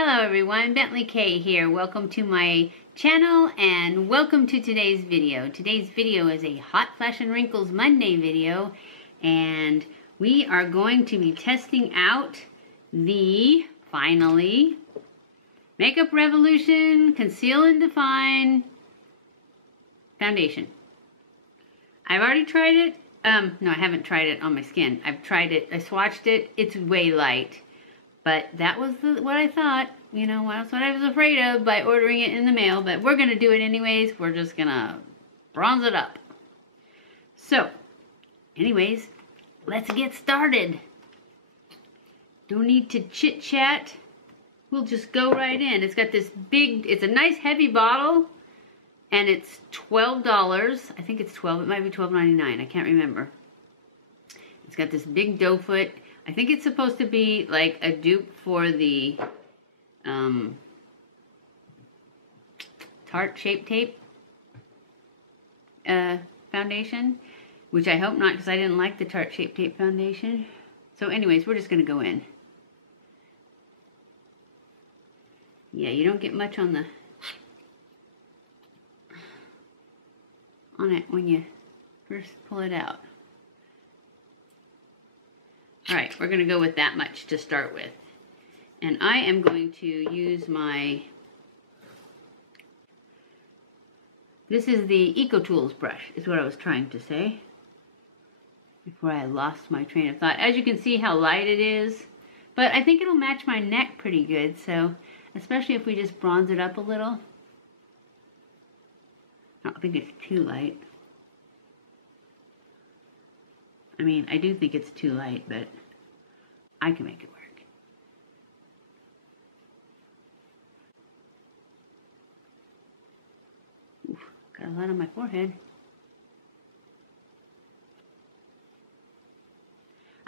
Hello everyone, BentlyK here. Welcome to my channel and welcome to today's video. Today's video is a Hot Flash and Wrinkles Monday video, and we are going to be testing out the, finally, Makeup Revolution Conceal and Define Foundation. I've already tried it. No, I haven't tried it on my skin. I've tried it, I swatched it. It's way light. But that was what I thought, you know, that's what I was afraid of by ordering it in the mail. But we're going to do it anyways. We're just going to bronze it up. So, anyways, let's get started. Don't need to chit-chat. We'll just go right in. It's got this big, it's a nice heavy bottle. And it's $12. I think it's 12. It might be $12.99. I can't remember. It's got this big doe foot. I think it's supposed to be like a dupe for the Tarte Shape Tape foundation, which I hope not, because I didn't like the Tarte Shape Tape foundation. So anyways, we're just going to go in. Yeah, you don't get much on it when you first pull it out. Alright, we're going to go with that much to start with. And I am going to use my, this is the EcoTools brush, is what I was trying to say, before I lost my train of thought. As you can see how light it is, but I think it'll match my neck pretty good, so, especially if we just bronze it up a little. I don't think it's too light. I mean, I do think it's too light, but I can make it work. Oof, got a lot on my forehead.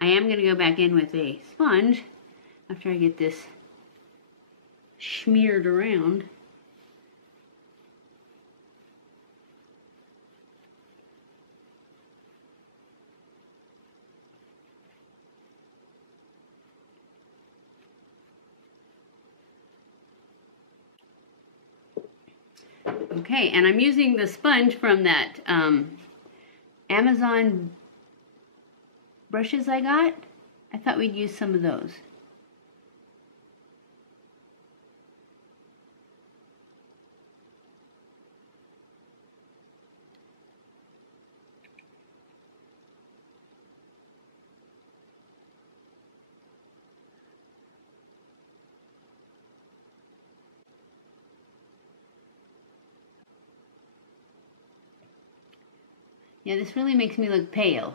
I am going to go back in with a sponge after I get this smeared around. Okay, and I'm using the sponge from that Amazon brushes I got. I thought we'd use some of those. Yeah, this really makes me look pale.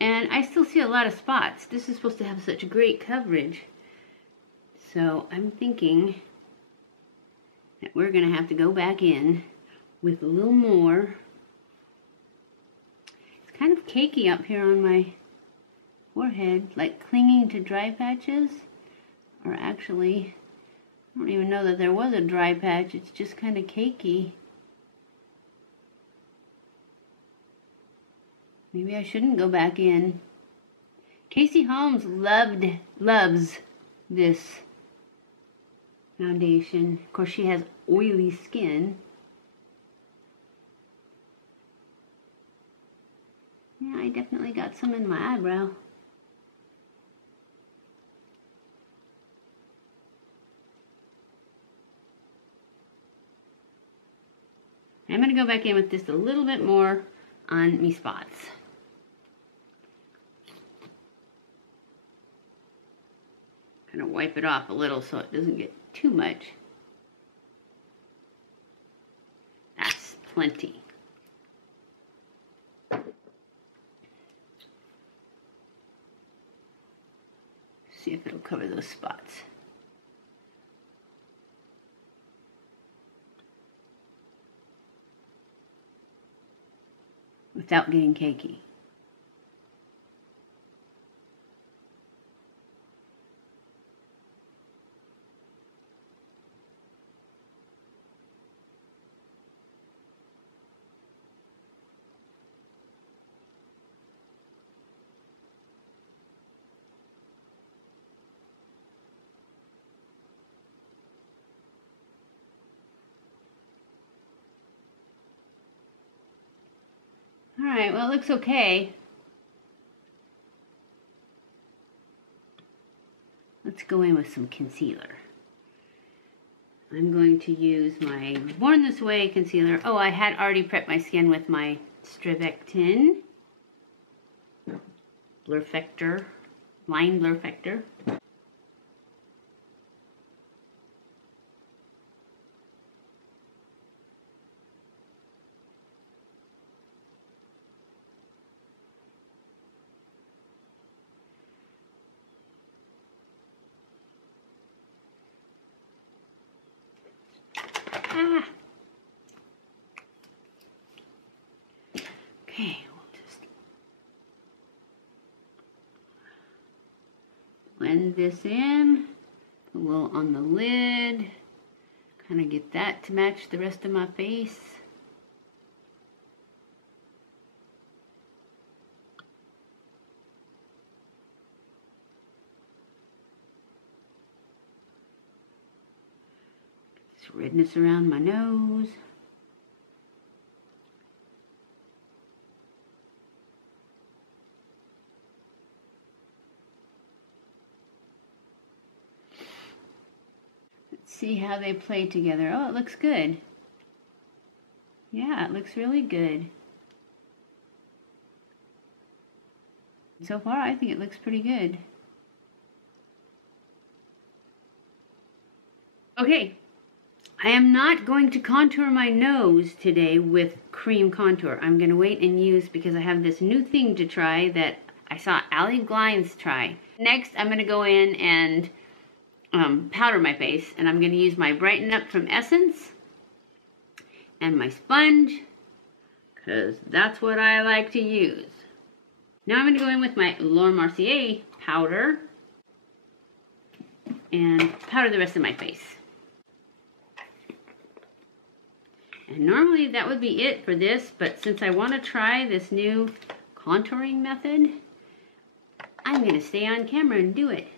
And I still see a lot of spots. This is supposed to have such great coverage. So I'm thinking that we're going to have to go back in with a little more. It's kind of cakey up here on my forehead, like clinging to dry patches. Or actually, I don't even know that there was a dry patch. It's just kind of cakey. Maybe I shouldn't go back in. Casey Holmes loves this foundation. Of course, she has oily skin. Yeah, I definitely got some in my eyebrow. I'm going to go back in with just a little bit more on me spots. Kind of wipe it off a little so it doesn't get too much. That's plenty. See if it'll cover those spots. Without getting cakey. Alright, well it looks okay. Let's go in with some concealer. I'm going to use my Born This Way concealer. Oh, I had already prepped my skin with my StriVectin Blurfector, Line Blurfector. Okay, we'll just blend this in, a little on the lid, kind of get that to match the rest of my face. This redness around my nose. See how they play together. Oh, it looks good. Yeah, it looks really good. So far, I think it looks pretty good. Okay, I am not going to contour my nose today with cream contour. I'm going to wait and use, because I have this new thing to try that I saw Allie Glines try. Next, I'm going to go in and powder my face, and I'm going to use my Brighten Up from Essence and my sponge, because that's what I like to use. Now I'm going to go in with my Mercier powder and powder the rest of my face. And normally that would be it for this, but since I want to try this new contouring method, I'm going to stay on camera and do it.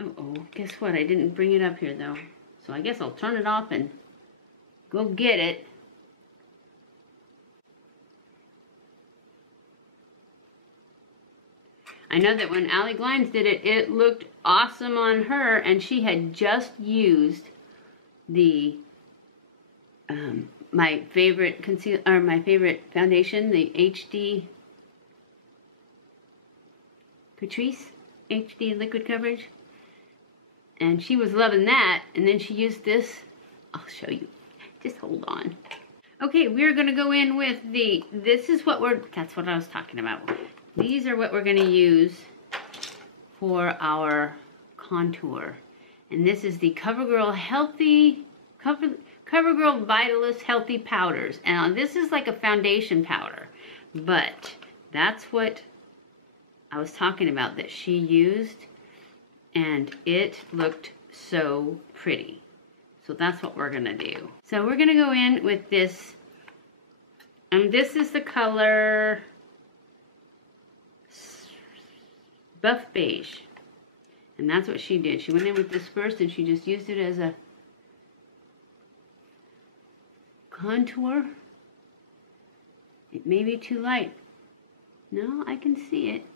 Uh-oh, guess what? I didn't bring it up here though. So I guess I'll turn it off and go get it. I know that when Allie Glines did it, it looked awesome on her, and she had just used the my favorite my favorite foundation, the HD Patrice HD liquid coverage. And she was loving that, and then she used this. I'll show you. Just hold on. Okay, we're going to go in with that's what I was talking about. These are what we're going to use for our contour. And this is the CoverGirl CoverGirl Vitalist Healthy Powders. And this is like a foundation powder, but that's what I was talking about that she used. And it looked so pretty. So that's what we're gonna do. So we're gonna go in with this, and this is the color Buff Beige. And that's what she did. She went in with this first, and she just used it as a contour. It may be too light. No, I can see it.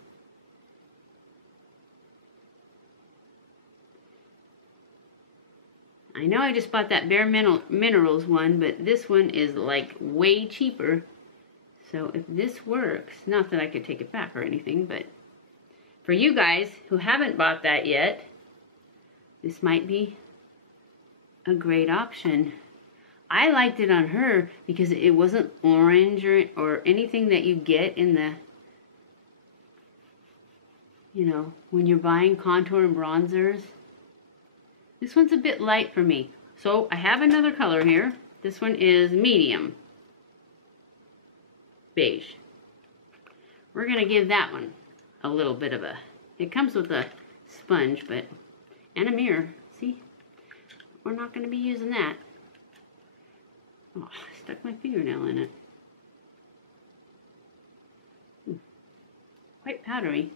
I know I just bought that Bare Minerals one, but this one is like way cheaper. So if this works, not that I could take it back or anything, but for you guys who haven't bought that yet, this might be a great option. I liked it on her because it wasn't orange or anything that you get in the, you know, when you're buying contour and bronzers. This one's a bit light for me. So I have another color here. This one is medium beige. We're going to give that one a little bit of a, it comes with a sponge, but, and a mirror. See? We're not going to be using that. Oh, I stuck my fingernail in it. Quite powdery.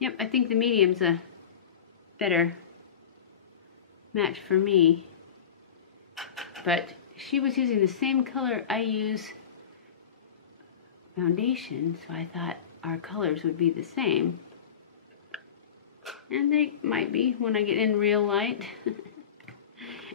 Yep, I think the medium's a better match for me. But she was using the same color I use foundation, so I thought our colors would be the same. And they might be when I get in real light.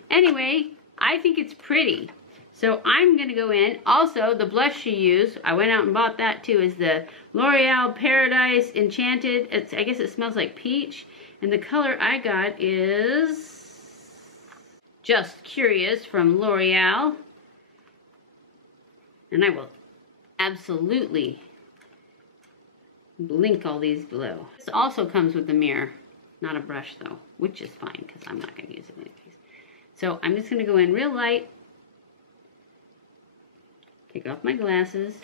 Anyway, I think it's pretty. So I'm going to go in. Also, the blush she used, I went out and bought that too, is the L'Oreal Paradise Enchanted. I guess it smells like peach. And the color I got is Just Curious from L'Oreal. And I will absolutely link all these below. This also comes with a mirror, not a brush though, which is fine because I'm not going to use it anyways. So I'm just going to go in real light, take off my glasses,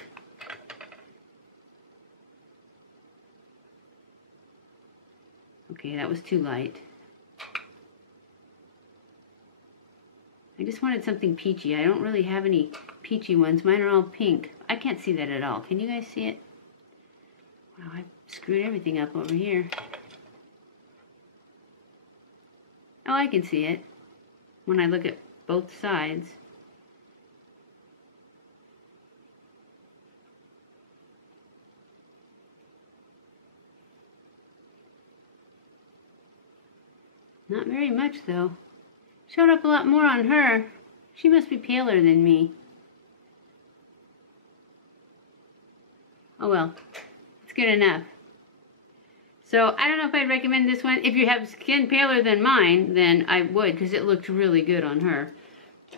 okay, that was too light. I just wanted something peachy. I don't really have any peachy ones. Mine are all pink. I can't see that at all. Can you guys see it? Wow, I screwed everything up over here. Oh, I can see it when I look at both sides. Not very much though. Showed up a lot more on her. She must be paler than me. Oh well, it's good enough. So I don't know if I'd recommend this one. If you have skin paler than mine, then I would, because it looked really good on her.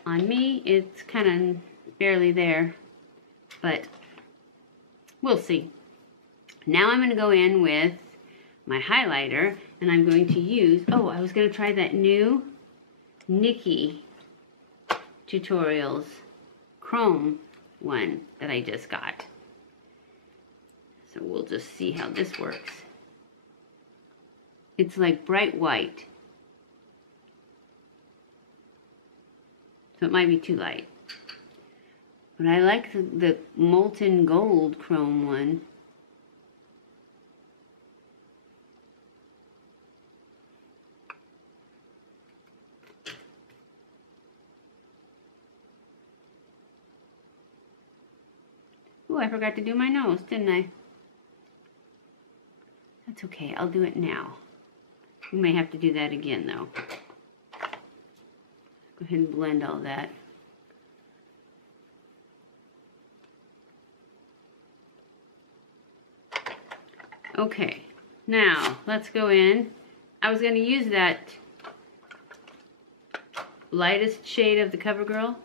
On me, it's kind of barely there, but we'll see. Now I'm going to go in with my highlighter, and I'm going to use, oh, I was going to try that new Niki Tutorials Chrome one that I just got. So we'll just see how this works. It's like bright white. So it might be too light. But I like the molten gold chrome one. Oh, I forgot to do my nose, didn't I? That's okay, I'll do it now. We may have to do that again though. Go ahead and blend all that. Okay, now let's go in. I was going to use that lightest shade of the CoverGirl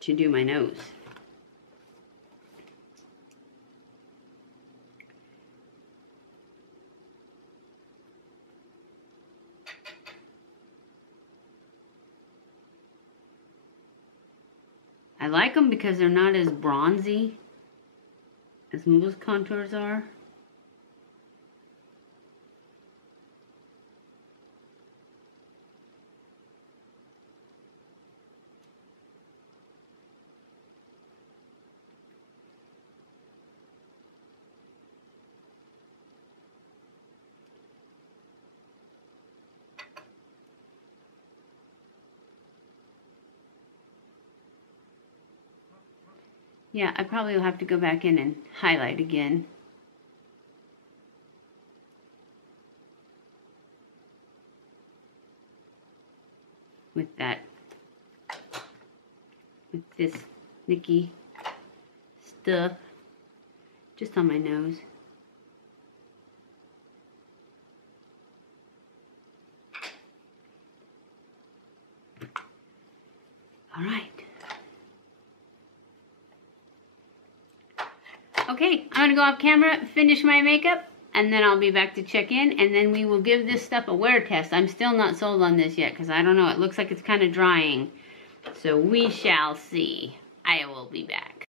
to do my nose. I like them because they're not as bronzy as most contours are. Yeah, I probably will have to go back in and highlight again. With this Niki stuff, just on my nose. All right. Okay, I'm gonna go off camera, finish my makeup, and then I'll be back to check in, and then we will give this stuff a wear test. I'm still not sold on this yet, because I don't know, it looks like it's kind of drying. So we shall see. I will be back.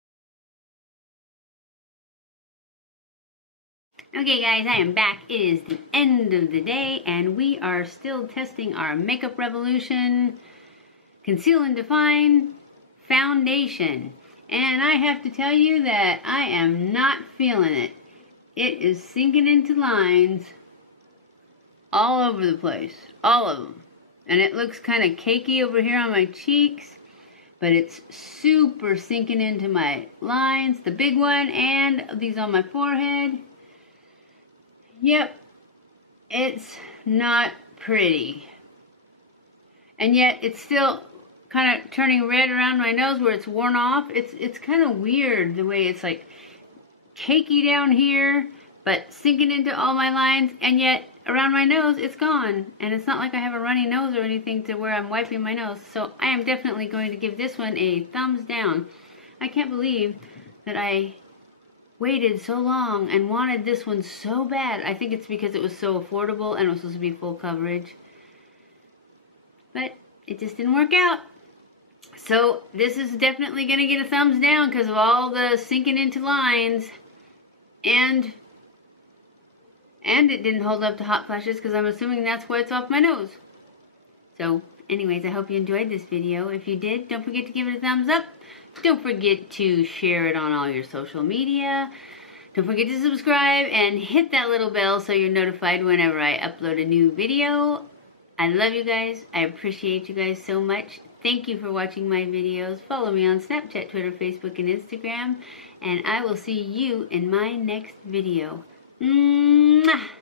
Okay guys, I am back. It is the end of the day, and we are still testing our Makeup Revolution Conceal and Define Foundation. And I have to tell you that I am not feeling it. it is sinking into lines all over the place. All of them. And it looks kind of cakey over here on my cheeks. But it's super sinking into my lines. The big one and these on my forehead. Yep. It's not pretty. And yet it's still kind of turning red around my nose where it's worn off. It's kind of weird the way it's like cakey down here, but sinking into all my lines, and yet around my nose it's gone. And it's not like I have a runny nose or anything to where I'm wiping my nose. So I am definitely going to give this one a thumbs down. I can't believe that I waited so long and wanted this one so bad. I think it's because it was so affordable and it was supposed to be full coverage. But it just didn't work out. So this is definitely going to get a thumbs down because of all the sinking into lines. And it didn't hold up to hot flashes because I'm assuming that's why it's off my nose. So anyways, I hope you enjoyed this video. If you did, don't forget to give it a thumbs up. Don't forget to share it on all your social media. Don't forget to subscribe and hit that little bell so you're notified whenever I upload a new video. I love you guys. I appreciate you guys so much. Thank you for watching my videos. Follow me on Snapchat, Twitter, Facebook, and Instagram. And I will see you in my next video. Mwah!